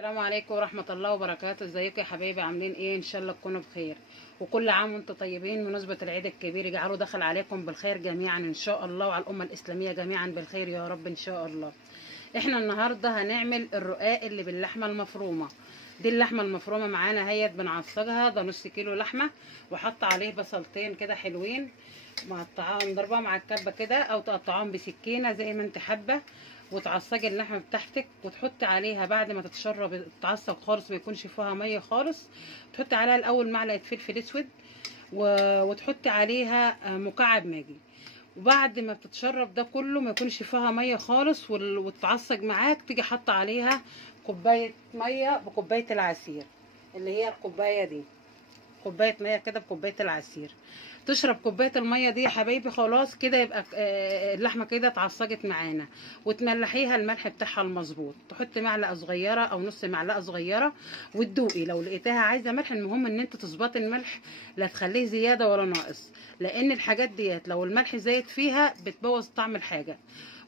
السلام عليكم ورحمة الله وبركاته. ازيكم يا حبايبي؟ عاملين ايه؟ ان شاء الله تكونوا بخير، وكل عام وانتم طيبين. مناسبة العيد الكبير يجعله دخل عليكم بالخير جميعا ان شاء الله، وعلى الأمة الإسلامية جميعا بالخير يا رب ان شاء الله. احنا النهاردة هنعمل الرقاق اللي باللحمة المفرومة. دي اللحمة المفرومة معانا هيت بنعصجها، ده نص كيلو لحمة، وحط عليه بصلتين كده حلوين مقطعاهم ضربها مع الكبة كده، او تقطعهم بسكينة زي ما انت حابة. وتعصجي اللحمه بتاعتك وتحطي عليها بعد ما تتشرب تعصج خالص، ما يكونش فيها ميه خالص. تحطي عليها الاول معلقه فلفل اسود وتحطي عليها مكعب ماجي. وبعد ما بتتشرب ده كله ما يكونش فيها ميه خالص وتتعصج معاك، تيجي حاطه عليها كوبايه ميه بكوبايه العصير، اللي هي الكوبايه دي، كوبايه ميه كده بكوبايه العصير. تشرب كوبايه الميه دي يا حبايبي، خلاص كده يبقى اللحمه كده اتعصجت معانا. وتملحيها الملح بتاعها المظبوط، تحطي معلقه صغيره او نص معلقه صغيره وتدوقي لو لقيتها عايزه ملح. المهم ان انت تظبطي الملح، لا تخليه زياده ولا ناقص، لان الحاجات ديت لو الملح زايد فيها بتبوظ طعم الحاجه،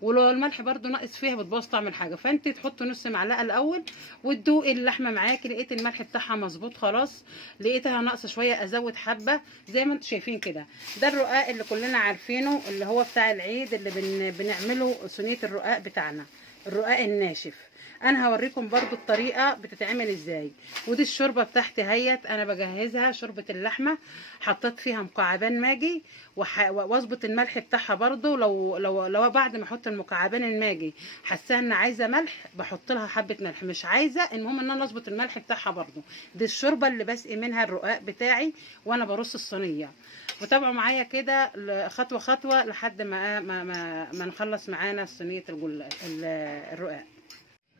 ولو الملح برضو ناقص فيها بتبوظ طعم الحاجه. فانت تحطي نص معلقه الاول وتدوقي اللحمه معاكي، لقيت الملح بتاعها مظبوط خلاص، لقيتها ناقصه شويه ازود حبه زي ما انتم شايفين كده. ده الرقاق اللي كلنا عارفينه، اللي هو بتاع العيد، اللي بنعمله صينيه الرقاق بتاعنا، الرقاق الناشف. انا هوريكم برضو الطريقه بتتعمل ازاي. ودي الشوربه بتاعتي هيت، انا بجهزها شوربه اللحمه. حطيت فيها مكعبان ماجي واظبط الملح بتاعها برضو. لو بعد ما احط المكعبان الماجي حاسه ان عايزه ملح بحط لها حبه ملح، مش عايزه المهم ان انا اظبط الملح بتاعها برضو. دي الشوربه اللي بسقي منها الرقاق بتاعي وانا برص الصينيه. وتابعوا معايا كده خطوه خطوه لحد ما نخلص معانا صينيه الرقاق.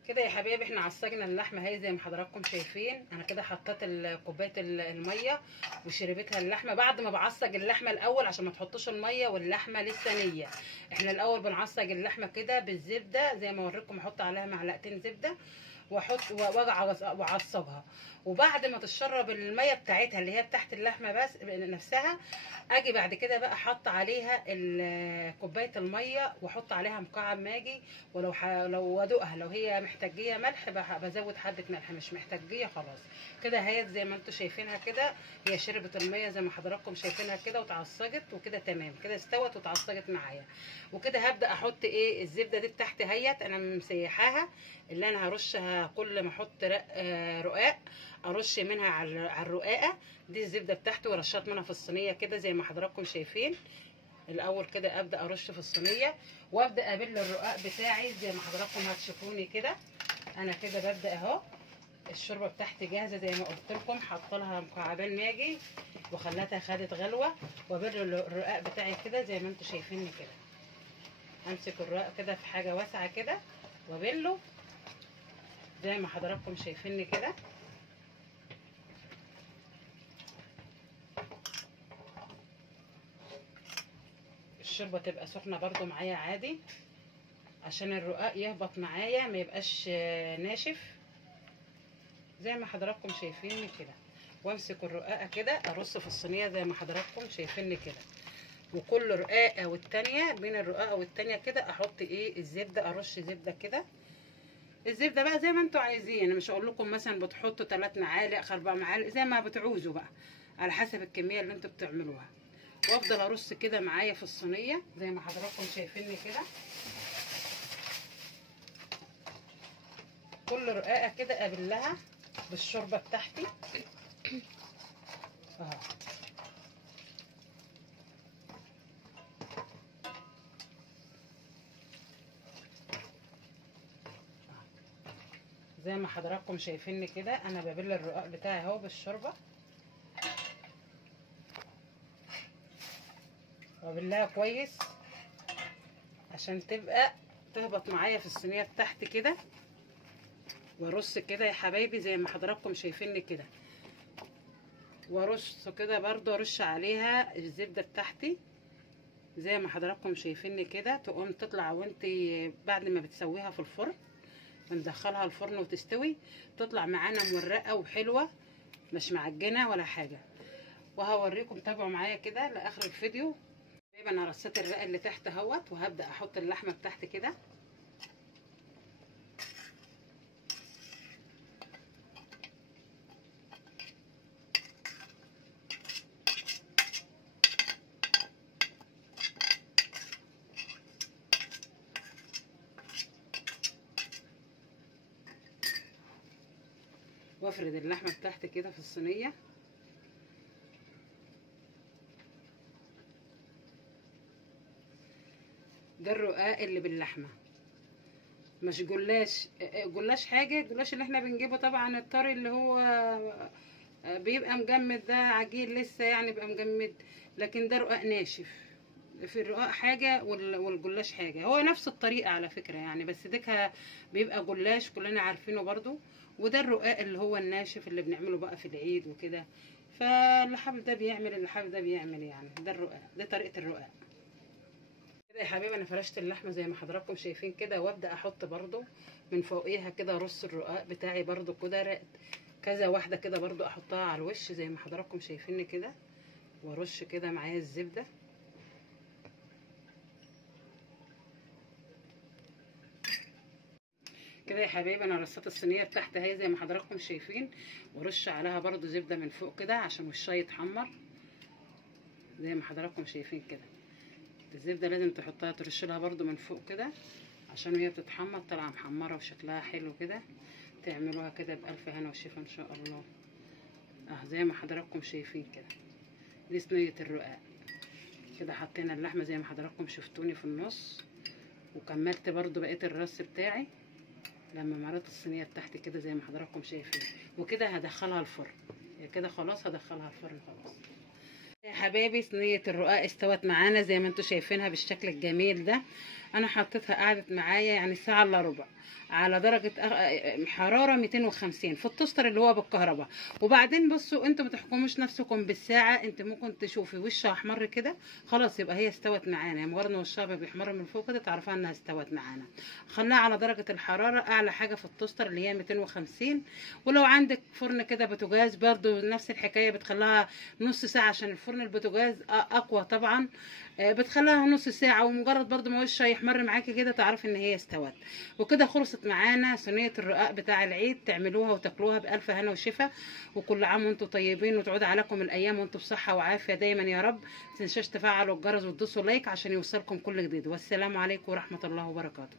كده يا حبايبي احنا عصجنا اللحمه اهي زي ما حضراتكم شايفين. انا كده حطيت كوبايه الميه وشربتها اللحمه. بعد ما بعصج اللحمه الاول عشان ما تحطوش الميه واللحمه لسه نيه، احنا الاول بنعصج اللحمه كده بالزبده زي ما اوريكم. احط عليها معلقتين زبده واحط واعصبها. وبعد ما تشرب الميه بتاعتها اللي هي بتاعت اللحمه بس نفسها، اجي بعد كده بقى احط عليها كوبايه الميه واحط عليها مكعب ماجي. لو ادوقها لو هي محتاجيه ملح بزود حبه ملح، مش محتاجيه خلاص. كده هي زي ما انتم شايفينها كده، هي شربت الميه زي ما حضراتكم شايفينها كده وتعصجت وكده تمام كده استوت وتعصجت معايا. وكده هبدا احط الزبده دي بتاعتي هيت انا مسيحاها، اللي انا هرشها كل ما احط رقاق ارش منها على الرقاقه دي الزبده بتاعتي، ورشات منها في الصينيه كده زي ما حضراتكم شايفين. الاول كده ابدا ارش في الصينيه وابدا ابل الرقاق بتاعي زي ما حضراتكم هتشوفوني كده. انا كده ببدا اهو. الشوربه بتاعتي جاهزه زي ما قلت لكم، حاطه لها مكعبان ماجي وخلتها خدت غلوه. وابل الرقاق بتاعي كده زي ما انتم شايفيني كده. امسك الرقاق كده في حاجه واسعه كده وابله زي ما حضراتكم شايفيني كده. الشوربه تبقى سخنه برضو معايا عادي عشان الرقاق يهبط معايا ما يبقاش ناشف زي ما حضراتكم شايفيني كده. وامسك الرقاقه كده ارص في الصينيه زي ما حضراتكم شايفيني كده. وكل رقاقه والتانيه بين الرقاقه والتانيه كده احط الزبده، ارش زبده كده. الزبده بقى زي ما انتوا عايزين، انا مش هقول لكم مثلا بتحطوا 3 معالق 4 معالق، زي ما بتعوزوا بقى على حسب الكميه اللي انتوا بتعملوها. وافضل ارص كده معايا في الصينيه زي ما حضراتكم شايفيني كده. كل رقاقه كده ابلها بالشوربه بتاعتي اهو. زي ما حضراتكم شايفيني كده انا ببل الرقاق بتاعي اهو بالشوربه، وابلها كويس عشان تبقى تهبط معايا في الصينيه بتاعتي كده. وارص كده يا حبايبي زي ما حضراتكم شايفيني كده، وارص كده برضو ارش عليها الزبده بتاعتي زي ما حضراتكم شايفيني كده. تقوم تطلع وانت بعد ما بتسويها في الفرن بندخلها الفرن وتستوي، تطلع معانا مورقه وحلوه مش معجنه ولا حاجه. وهوريكم، تابعوا معايا كده لاخر الفيديو. انا رصيت الرق اللي تحت اهوت، وهبدا احط اللحمه بتاعتي كده وافرد اللحمه بتاعتي كده في الصينيه. ده الرقاق اللي باللحمه، مش جلاش. جلاش حاجه، الجلاش اللي احنا بنجيبه طبعا الطري اللي هو بيبقى مجمد، ده عجين لسه يعني بيبقى مجمد، لكن ده رقاق ناشف. في الرقاق حاجه والجلاش حاجه، هو نفس الطريقه على فكره يعني، بس ده بيبقى جلاش كلنا عارفينه برضو، وده الرقاق اللي هو الناشف اللي بنعمله بقى في العيد وكده. فاللي حابب ده بيعمل، اللي حابب ده بيعمل يعني. ده الرقاق، ده طريقه الرقاق كده يا حبيبي. انا فرشت اللحمه زي ما حضراتكم شايفين كده، وابدا احط برضو من فوقيها كده رص الرقاق بتاعي برضو كده، كذا واحده كده برضو احطها على الوش زي ما حضراتكم شايفين كده، وارش كده معايا الزبده كده يا حبايبي. انا رصيت الصينيه بتاعتي اهي زي ما حضراتكم شايفين، وارش عليها برضو زبده من فوق كده عشان وشها يتحمر زي ما حضراتكم شايفين كده. الزبده لازم تحطها، ترش لها برضو من فوق كده عشان وهي بتتحمر طالعه محمره وشكلها حلو كده. تعملوها كده بألف هنا وشفا ان شاء الله. زي ما حضراتكم شايفين كده، دي صينيه الرقاق كده. حطينا اللحمه زي ما حضراتكم شفتوني في النص، وكملت برضو بقيه الرص بتاعي لما مريت الصينيه بتاعتي كده زي ما حضراتكم شايفين. وكده هدخلها الفرن كده، خلاص هدخلها الفرن خلاص يا حبايبي. صينيه الرقاق استوت معانا زي ما انتم شايفينها بالشكل الجميل ده. انا حطيتها قعدت معايا يعني ساعه الا ربع على درجه حراره 250 في التوستر اللي هو بالكهرباء. وبعدين بصوا انتوا ما تحكموش نفسكم بالساعه، انت ممكن تشوفي وشها احمر كده خلاص يبقى هي استوت معانا. يعني مجرد ما وشها بيحمر من فوق كده تعرفها انها استوت معانا. خليها على درجه الحراره اعلى حاجه في التوستر اللي هي 250. ولو عندك فرن كده بوتاجاز برضو نفس الحكايه، بتخليها نص ساعه عشان الفرن البوتاجاز اقوى طبعا. بتخليها نص ساعه، ومجرد برضو ما وشها يحمر معاكي كده تعرفي ان هي استوت. وكده خلصت معانا صينيه الرقاق بتاع العيد. تعملوها وتاكلوها بألف هنا وشفا، وكل عام وانتم طيبين، وتعود عليكم الايام وانتم بصحه وعافيه دايما يا رب. متنسوش تفعلوا الجرس وتدوسوا لايك عشان يوصلكم كل جديد. والسلام عليكم ورحمه الله وبركاته.